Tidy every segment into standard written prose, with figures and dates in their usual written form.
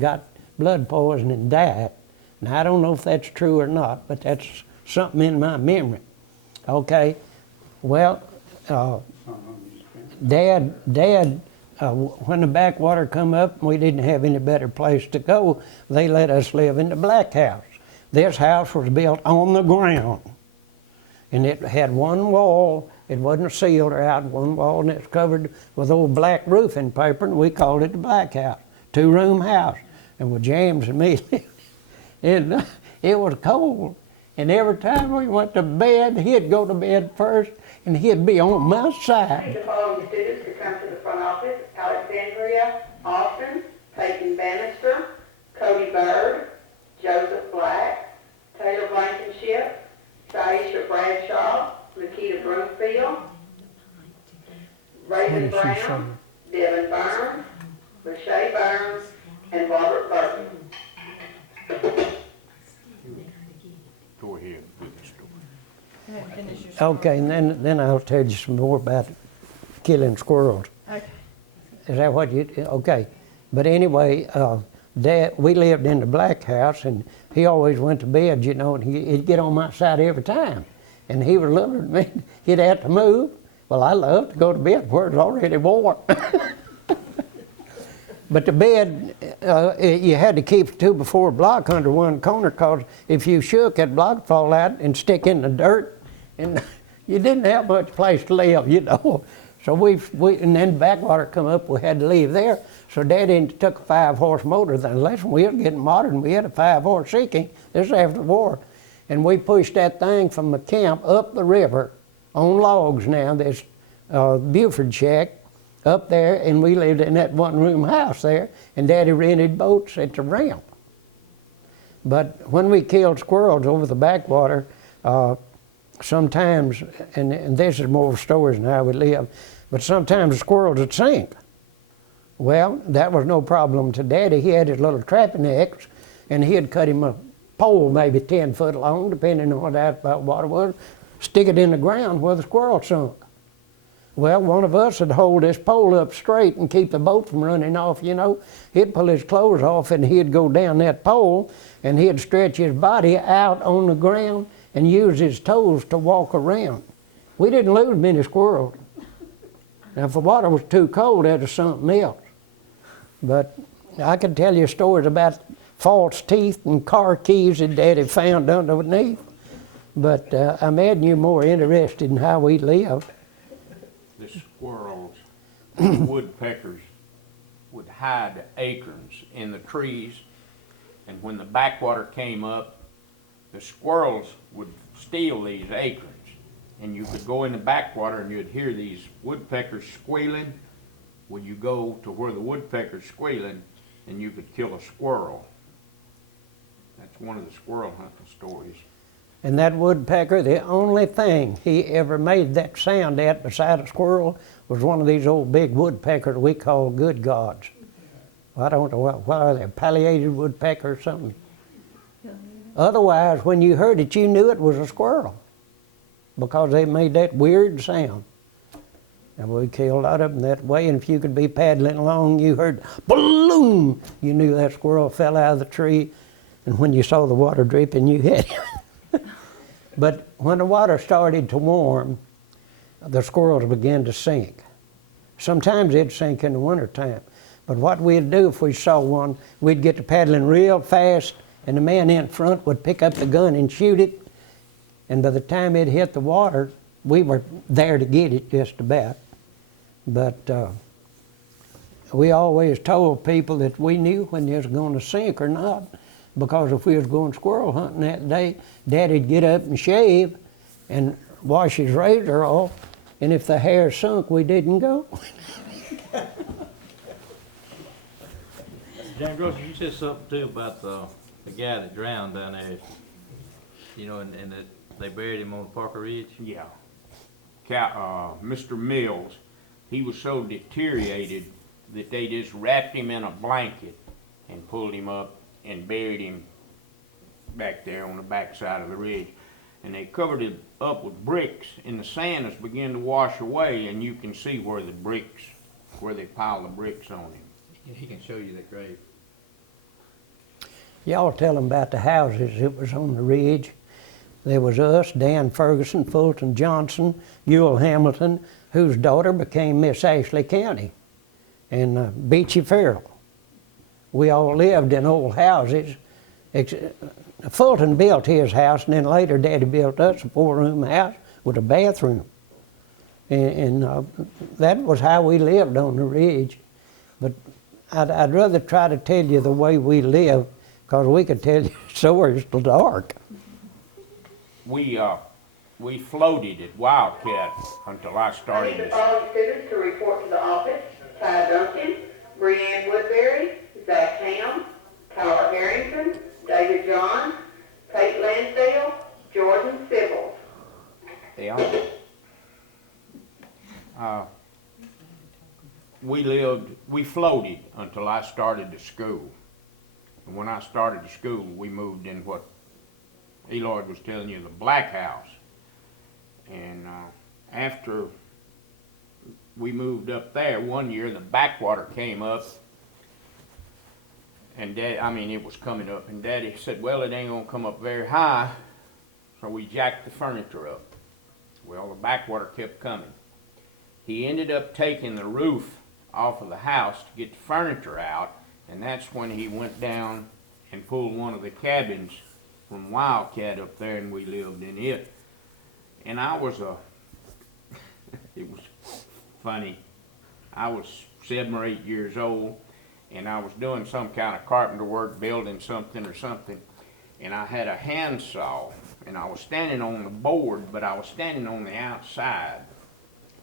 got blood poisoning and died. Now, I don't know if that's true or not, but that's something in my memory. Okay, well, Dad, when the backwater come up and we didn't have any better place to go, they let us live in the black house. This house was built on the ground, and it had one wall. It wasn't sealed or out, one wall, and it's covered with old black roofing paper, and we called it the black house, 2-room house. And with James and me, and it was cold. And every time we went to bed, he'd go to bed first, and he'd be on my side. The following students to come to the front office: Alexandria Austin, Peyton Bannister, Cody Bird, Joseph Black, Taylor Blankenship, Saisha Bradshaw, Nikita Broomfield, Raven Brown, Devin Burns, Lachey Burns, and Robert Burton. Go ahead with the story. Okay, and then I'll tell you some more about killing squirrels. Okay. Is that what you, okay. But anyway, Dad, we lived in the black house, and he always went to bed, you know, and he'd get on my side every time. And he was littler than me. He'd have to move. Well, I loved to go to bed where it was already warm. But the bed, you had to keep a 2x4 block under one corner, because if you shook, that block would fall out and stick in the dirt, and you didn't have much place to live, you know. So and then backwater come up, we had to leave there. So Daddy took a 5-horse motor. Unless we were getting modern, we had a 5-horse Seeking. This is after the war. And we pushed that thing from the camp up the river on logs now, this Buford shack up there, and we lived in that 1-room house there, and Daddy rented boats at the ramp. But when we killed squirrels over the backwater, sometimes, and this is more stories than how we live, but sometimes the squirrels would sink. Well, that was no problem to Daddy. He had his little trapping axe, and he'd cut him a pole maybe 10 foot long, depending on what that water was, stick it in the ground where the squirrel sunk. Well, one of us would hold this pole up straight and keep the boat from running off, you know. He'd pull his clothes off, and he'd go down that pole, and he'd stretch his body out on the ground and use his toes to walk around. We didn't lose many squirrels. Now, if the water was too cold, that was something else. But I could tell you stories about false teeth and car keys that Daddy found underneath. But I imagine you're more interested in how we lived. The squirrels, the woodpeckers would hide acorns in the trees, and when the backwater came up, the squirrels would steal these acorns, and you could go in the backwater and you'd hear these woodpeckers squealing. Well, you go to where the woodpeckers squealing, and you could kill a squirrel. That's one of the squirrel hunting stories. And that woodpecker, the only thing he ever made that sound at beside a squirrel was one of these old big woodpeckers we call good gods. I don't know, what are they, palliated woodpecker or something? Otherwise, when you heard it, you knew it was a squirrel, because they made that weird sound. And we killed a lot of them that way, and if you could be paddling along, you heard boom, you knew that squirrel fell out of the tree, and when you saw the water dripping, you hit it. But when the water started to warm, the squirrels began to sink. Sometimes it'd sink in the wintertime. But what we'd do if we saw one, we'd get to paddling real fast, and the man in front would pick up the gun and shoot it. And by the time it hit the water, we were there to get it just about. But we always told people that we knew when it was going to sink or not, because if we was going squirrel hunting that day, Daddy'd get up and shave and wash his razor off, and if the hair sunk, we didn't go. John Gross, you said something too about the guy that drowned down there, you know, and that they buried him on Parker Ridge. Yeah. Mr. Mills, he was so deteriorated that they just wrapped him in a blanket and pulled him up and buried him back there on the back side of the ridge. And they covered it up with bricks, and the sand has begun to wash away, and you can see where the bricks, where they piled the bricks on him. He can show you that grave. Y'all tell them about the houses that was on the ridge. There was us, Dan Ferguson, Fulton Johnson, Ewell Hamilton, whose daughter became Miss Ashley County, and Beachy Farrell. We all lived in old houses. Fulton built his house, and then later Daddy built us a 4-room house with a bathroom. And that was how we lived on the ridge. But I'd rather try to tell you the way we lived, because we could tell you stories till dark. We floated at Wildcat until I I started need the this. following students to report to the office: Ty Duncan, Breanne Woodbury, Zach Ham, Tyler Harrington, David John, Kate Lansdale, Jordan Sybil. Yeah. We floated until I started the school. And when I started the school, we moved in what Eloyd was telling you, the Black House. And after we moved up there, one year the backwater came up, and it was coming up, and Daddy said, well, it ain't gonna come up very high, so we jacked the furniture up. Well, the backwater kept coming. He ended up taking the roof off of the house to get the furniture out, and that's when he went down and pulled one of the cabins from Wildcat up there, and we lived in it. And it was funny. I was 7 or 8 years old, and I was doing some kind of carpenter work, building something or something, and I had a handsaw, and I was standing on the board, but I was standing on the outside.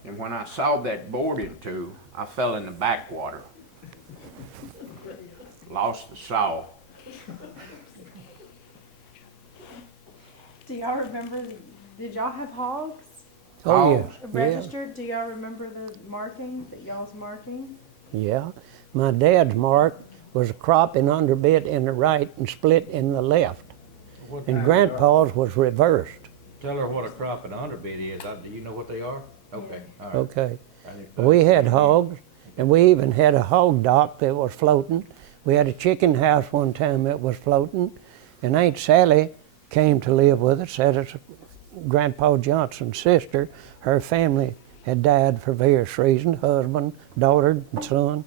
And when I sawed that board in two, I fell in the backwater. Lost the saw. Do y'all remember, did y'all have hogs Oh, yeah. registered? Do y'all remember the marking, that y'all's marking? Yeah. My dad's mark was a cropping underbit in the right and split in the left. And Grandpa's was reversed. Tell her what a crop and underbit is. Do you know what they are? Okay, all right. Okay. I need to- We had hogs, and we even had a hog dock that was floating. We had a chicken house one time that was floating, and Aunt Sally came to live with us. That is Grandpa Johnson's sister. Her family had died for various reasons, husband, daughter, and son,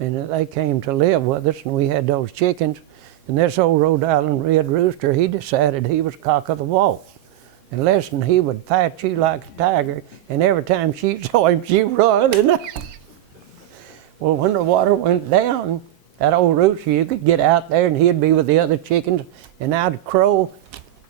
and they came to live with us, and we had those chickens. And this old Rhode Island red rooster, he decided he was cock of the walk. And listen, he would fight you like a tiger, and every time she saw him, she'd run. And well, when the water went down, that old rooster, you could get out there and he'd be with the other chickens, and I'd crow,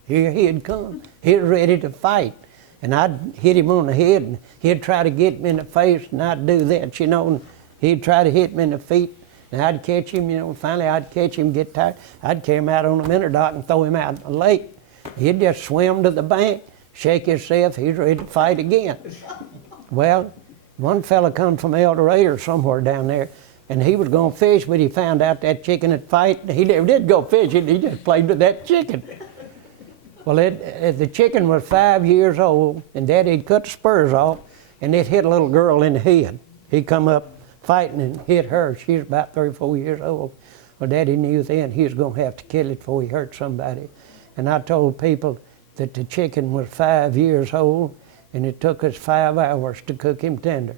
here he'd come. He was ready to fight. And I'd hit him on the head, and he'd try to get me in the face, and I'd do that, you know, and he'd try to hit me in the feet, and I'd catch him, you know, finally I'd catch him, get tired. I'd carry him out on the minnow dock and throw him out in the lake. He'd just swim to the bank, shake himself, he's ready to fight again. Well, one fella come from El Dorado or somewhere down there, and he was going to fish, but he found out that chicken had fight. He never did go fishing, he just played with that chicken. Well, the chicken was 5 years old, and Daddy'd cut the spurs off, and it hit a little girl in the head. He come up fighting and hit her. She was about 3 or 4 years old. Well, Daddy knew then he was going to have to kill it before he hurt somebody. And I told people that the chicken was 5 years old, and it took us 5 hours to cook him tender.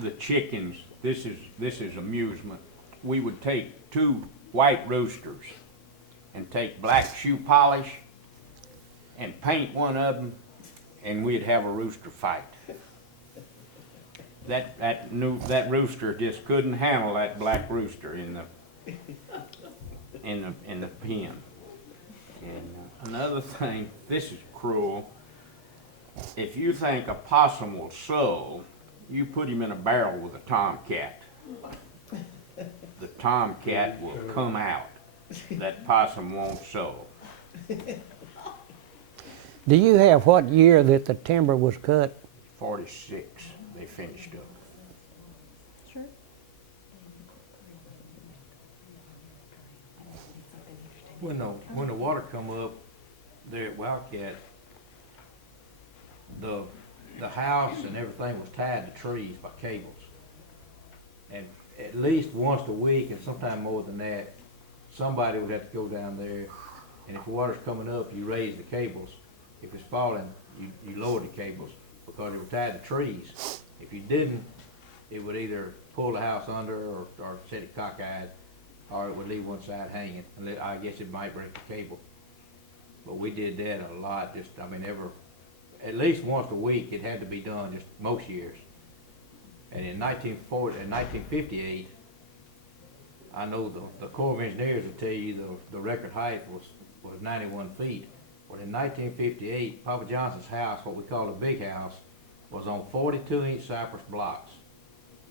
The chickens, this is amusement. We would take 2 white roosters and take black shoe polish and paint one of them, and we'd have a rooster fight. That rooster just couldn't handle that black rooster in the pen. And another thing, this is cruel. If you think a possum will sow, you put him in a barrel with a tomcat. The tomcat will come out. That possum won't sow. Do you have what year that the timber was cut? 46, they finished up. Sure. When the water come up there at Wildcat, the house and everything was tied to trees by cables. And at least once a week, and sometime more than that, somebody would have to go down there, and if the water's coming up, you raise the cables. If it's falling, you lower the cables, because they were tied to trees. If you didn't, it would either pull the house under or set it cockeyed, or it would leave one side hanging, and I guess it might break the cable. But we did that a lot, just, I mean, at least once a week, it had to be done, just most years. And in 1958, I know the Corps of Engineers will tell you the record height was 91 feet. But in 1958, Papa Johnson's house, what we call the big house, was on 42-inch cypress blocks.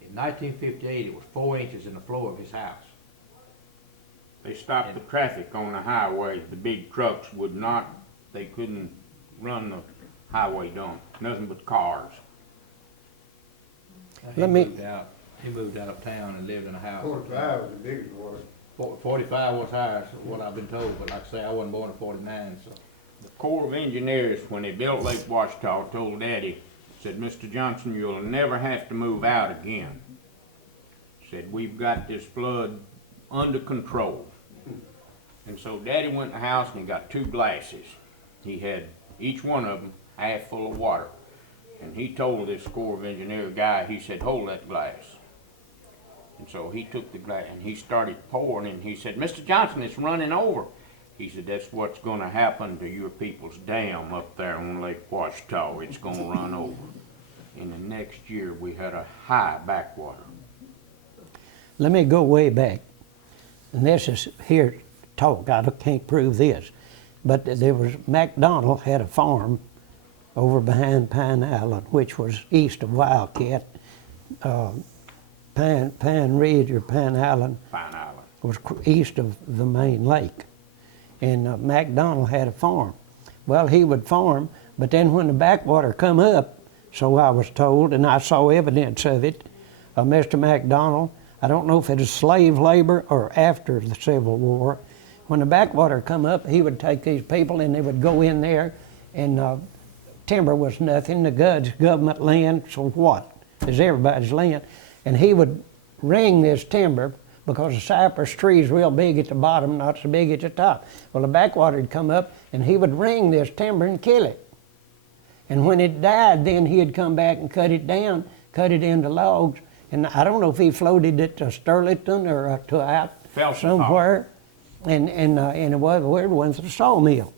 In 1958, it was 4 inches in the floor of his house. They stopped the traffic on the highway. The big trucks would not, they couldn't run the highway down, nothing but cars. He Let me- moved out of town and lived in a house. 45 was the biggest one. 45 was higher, is what I've been told, but like I say, I wasn't born in 49, so. The Corps of Engineers, when they built Lake Ouachita, told Daddy, said, Mr. Johnson, you'll never have to move out again. Said, we've got this flood under control. And so Daddy went in the house and he got 2 glasses. He had each one of them half full of water. And he told this Corps of Engineer guy, he said, hold that glass. And so he took the glass and he started pouring, and he said, Mr. Johnson, it's running over. He said, that's what's going to happen to your people's dam up there on Lake Ouachita. It's going to run over. And the next year we had a high backwater. Let me go way back. And this is here talk. I can't prove this. But there was, McDonald had a farm over behind Pine Island, which was east of Wildcat. Pine Ridge or Pine Island Pine Island. was east of the main lake. And McDonald had a farm. Well, he would farm, but then when the backwater come up, so I was told, and I saw evidence of it, Mr. McDonald, I don't know if it was slave labor or after the Civil War, when the backwater come up, he would take these people and they would go in there, and timber was nothing, the government land, so what? It's everybody's land. And he would ring this timber, because the cypress tree's real big at the bottom, not so big at the top. Well, the backwater would come up, and he would ring this timber and kill it. And when it died, then he'd come back and cut it down, cut it into logs. And I don't know if he floated it to Sterlington or to out Felsenthal. somewhere. And it was, where it went to the sawmill.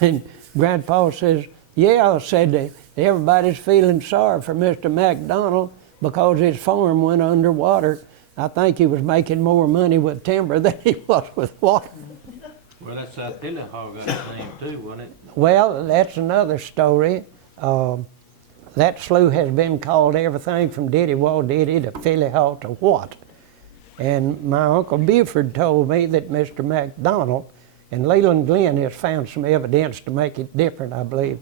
And Grandpa says, yeah, said that everybody's feeling sorry for Mr. McDonald because his farm went underwater. I think he was making more money with timber than he was with water. Well, that South Philly hog got his name too, wasn't it? Well, that's another story. That slough has been called everything from Diddy Wall Diddy to Philly Hall to what. And my Uncle Buford told me that Mr. McDonald, and Leland Glenn has found some evidence to make it different, I believe.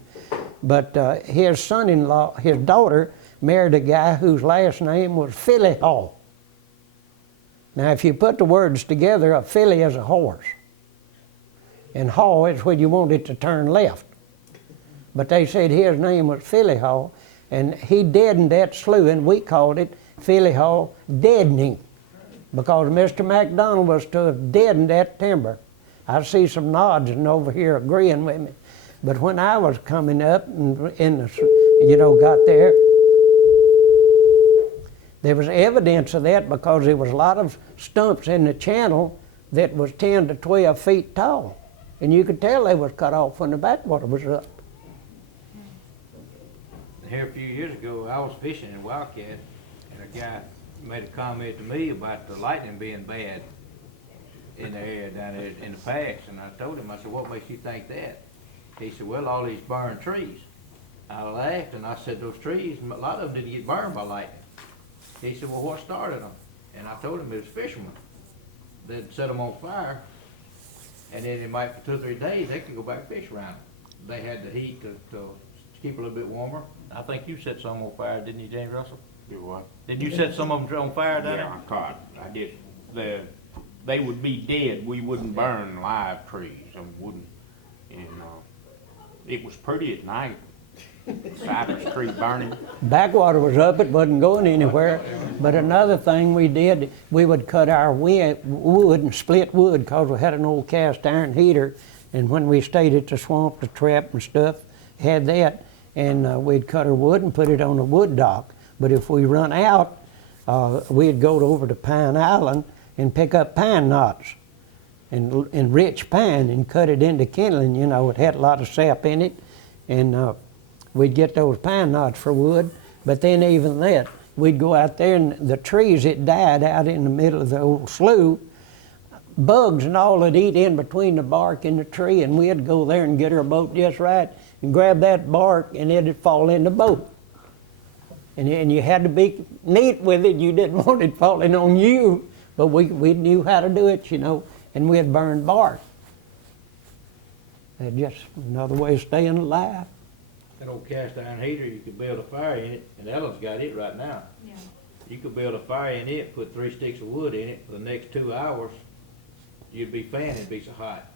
But his son-in-law, his daughter, married a guy whose last name was Philly Hall. Now, if you put the words together, a filly is a horse. And haw is when you want it to turn left. But they said his name was Philly Hall, and he deadened that slough, and we called it Philly Hall deadening, because Mr. McDonald was to have deadened that timber. I see some nods and over here agreeing with me. But when I was coming up and got there was evidence of that, because there was a lot of stumps in the channel that was 10 to 12 feet tall. And you could tell they was cut off when the backwater was up. Here a few years ago, I was fishing in Wildcat, and a guy made a comment to me about the lightning being bad in the area down there in the pass, and I told him, I said, what makes you think that? He said, well, all these burned trees. I laughed and I said, those trees, a lot of them didn't get burned by lightning. He said, well, what started them? And I told him it was fishermen. They'd set them on fire, and then it might, for 2 or 3 days, they could go back and fish around them. They had the heat to keep a little bit warmer. I think you set some on fire, didn't you, James Russell? Do what? Did you set some of them on fire down there? Yeah, I caught. I did. They would be dead. We wouldn't burn live trees. And wouldn't. And it was pretty at night. cypress tree burning. Backwater was up, it wasn't going anywhere. But another thing we did, we would cut our wood and split wood because we had an old cast iron heater. And when we stayed at the swamp, the trap and stuff, had that. And we'd cut our wood and put it on a wood dock. But if we run out, we'd go over to Pine Island and pick up pine knots and rich pine and cut it into kindling. You know, it had a lot of sap in it. And we'd get those pine knots for wood. But then even that, we'd go out there and the trees that died out in the middle of the old slough, bugs and all that eat in between the bark and the tree, and we'd go there and get our boat just right and grab that bark and it'd fall in the boat. And you had to be neat with it. You didn't want it falling on you, but we knew how to do it, you know, and we'd burn bark. That's just another way of staying alive. That old cast iron heater, you could build a fire in it, and Ellen's got it right now. Yeah. You could build a fire in it, put 3 sticks of wood in it, for the next 2 hours, you'd be fanning, it'd be so hot.